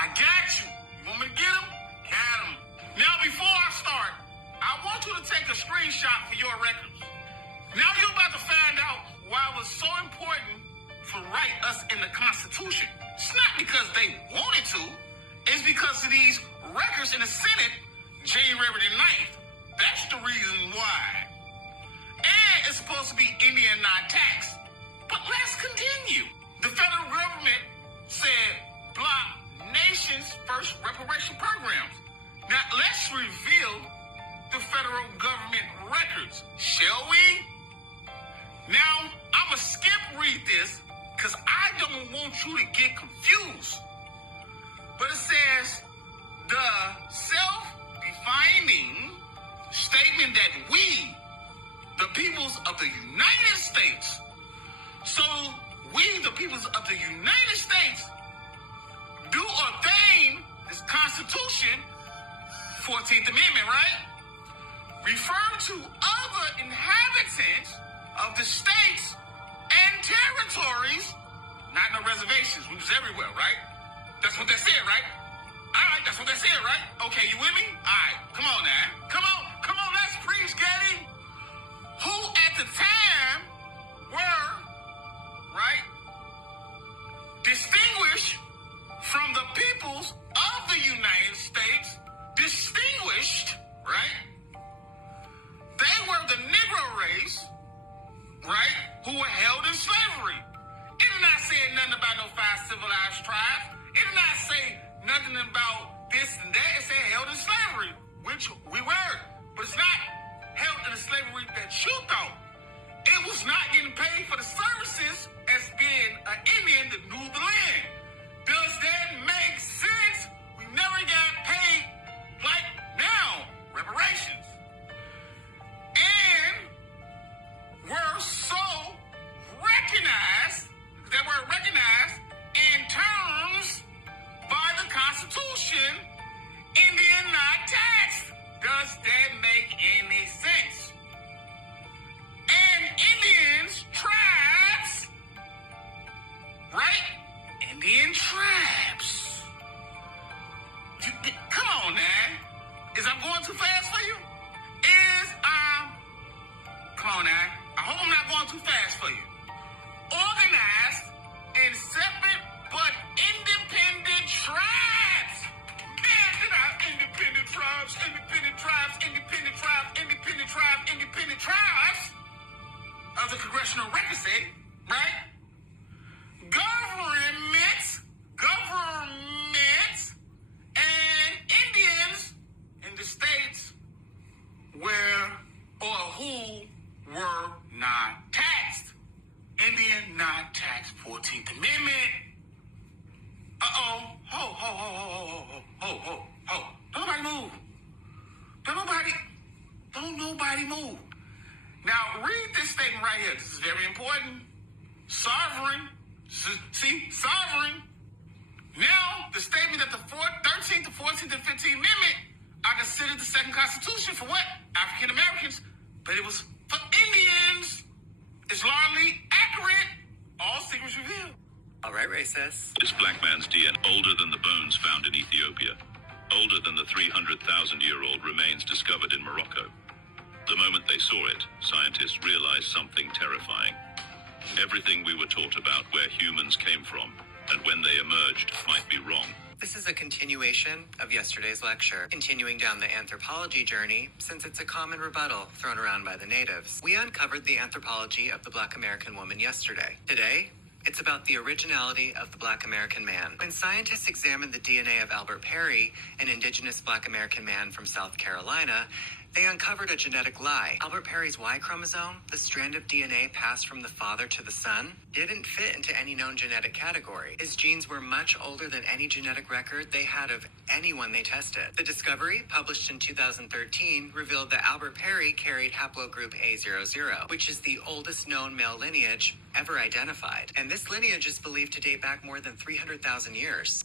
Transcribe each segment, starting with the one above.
I got you. You want me to get him? Got him. Now, before I start, I want you to take a screenshot for your records. Now you're about to find out why it was so important to write us in the Constitution. It's not because they wanted to. It's because of these records in the Senate, January the 9th. That's the reason why. And it's supposed to be Indian non-tax. But let's continue. The federal government said block nation's first reparation programs. Now let's reveal the federal government records, shall we? Now, I'ma skip read this because I don't want you to get confused. But it says the self-defining statement that we, the peoples of the United States, so we, the peoples of the United States, do ordain this Constitution, 14th Amendment, right? Refer to other inhabitants of the states and territories, not no reservations, we was everywhere, right? That's what that said, right? All right, that's what that said, right? Okay, you with me? All right, come on now. Come on, let's preach, Getty. Who at the time were, right, distinguished from the peoples of the United States, distinguished, right? They were the Negro race, right, who were held in slavery. It did not say nothing about no 5 civilized tribes. It did not say nothing about this and that. It said held in slavery, which we were. But it's not held in the slavery that you thought. It was not getting paid for the services as being an Indian that knew the land. Does that make sense? We never got paid like now, reparations. And were so recognized, that were recognized in terms by the Constitution, Indian not taxed. Does that make any sense? And Indians, tribes, right? Indian tribes. Come on now. Is I'm going too fast for you? Come on now. I hope I'm not going too fast for you. Organized in separate but independent tribes. Man, did I independent tribes, independent tribes, independent tribes, independent tribes, independent tribes, as the congressional record say, right? Governments, and Indians in the states where or who were not taxed. Indian not taxed, 14th Amendment. Uh-oh. Ho. Don't nobody move. Don't nobody move. Now, read this statement right here. This is very important. Sovereign. See? Sovereign. Now, the statement that the 13th, the 14th, and 15th Amendment are considered the second Constitution for what? African Americans. But it was for Indians. It's largely accurate. All secrets revealed. All right, racist. This black man's DNA older than the bones found in Ethiopia, older than the 300,000-year-old remains discovered in Morocco. The moment they saw it, scientists realized something terrifying. Everything we were taught about where humans came from and when they emerged might be wrong. This is a continuation of yesterday's lecture, continuing down the anthropology journey, since it's a common rebuttal thrown around by the natives. We uncovered the anthropology of the Black American woman yesterday. Today, it's about the originality of the Black American man. When scientists examined the DNA of Albert Perry, an indigenous Black American man from South Carolina, they uncovered a genetic lie. Albert Perry's Y chromosome, the strand of DNA passed from the father to the son, didn't fit into any known genetic category. His genes were much older than any genetic record they had of anyone they tested. The discovery, published in 2013, revealed that Albert Perry carried haplogroup A00, which is the oldest known male lineage ever identified. And this lineage is believed to date back more than 300,000 years.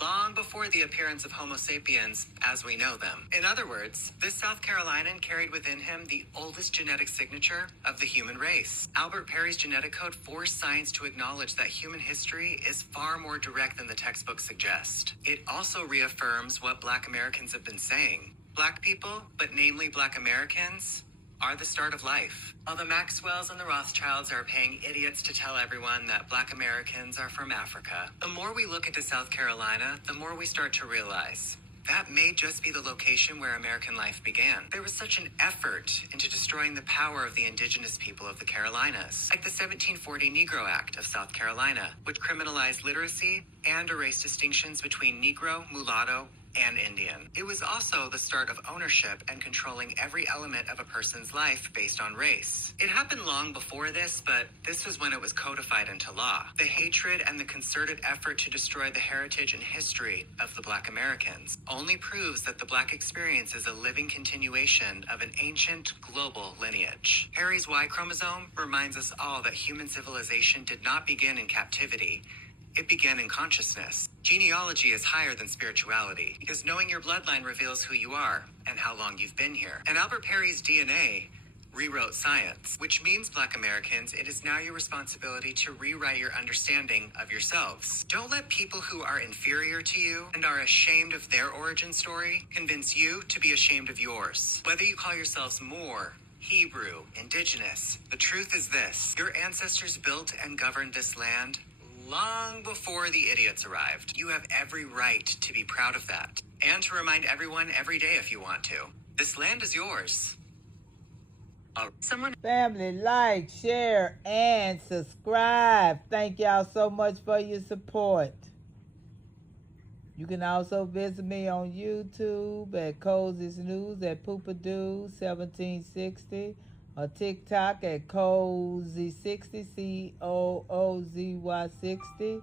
long before the appearance of Homo sapiens as we know them. In other words, this South Carolinian carried within him the oldest genetic signature of the human race. Albert Perry's genetic code forced science to acknowledge that human history is far more direct than the textbooks suggest. It also reaffirms what Black Americans have been saying. Black people, but namely Black Americans, are the start of life. While the Maxwells and the Rothschilds are paying idiots to tell everyone that Black Americans are from Africa, the more we look into South Carolina, the more we start to realize that may just be the location where American life began. There was such an effort into destroying the power of the indigenous people of the Carolinas, like the 1740 Negro Act of South Carolina, which criminalized literacy and erased distinctions between Negro, mulatto, and Indian. It was also the start of ownership and controlling every element of a person's life based on race. It happened long before this, but this was when it was codified into law. The hatred and the concerted effort to destroy the heritage and history of the Black Americans only proves that the Black experience is a living continuation of an ancient global lineage. Harry's Y chromosome reminds us all that human civilization did not begin in captivity. It began in consciousness. Genealogy is higher than spirituality because knowing your bloodline reveals who you are and how long you've been here. And Albert Perry's DNA rewrote science, which means, Black Americans, it is now your responsibility to rewrite your understanding of yourselves. Don't let people who are inferior to you and are ashamed of their origin story convince you to be ashamed of yours. Whether you call yourselves Moor, Hebrew, Indigenous, the truth is this: your ancestors built and governed this land long before the idiots arrived. You have every right to be proud of that, and to remind everyone every day if you want to. This land is yours. Family, like, share, and subscribe. Thank y'all so much for your support. You can also visit me on YouTube at Cozy's News at Poopadoo 1760. Or TikTok at Cozy60, COOZY60.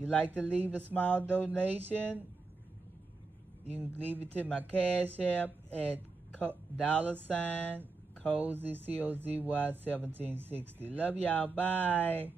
You like to leave a small donation, you can leave it to my Cash App at $Cozy, COZY 1760. Love y'all. Bye.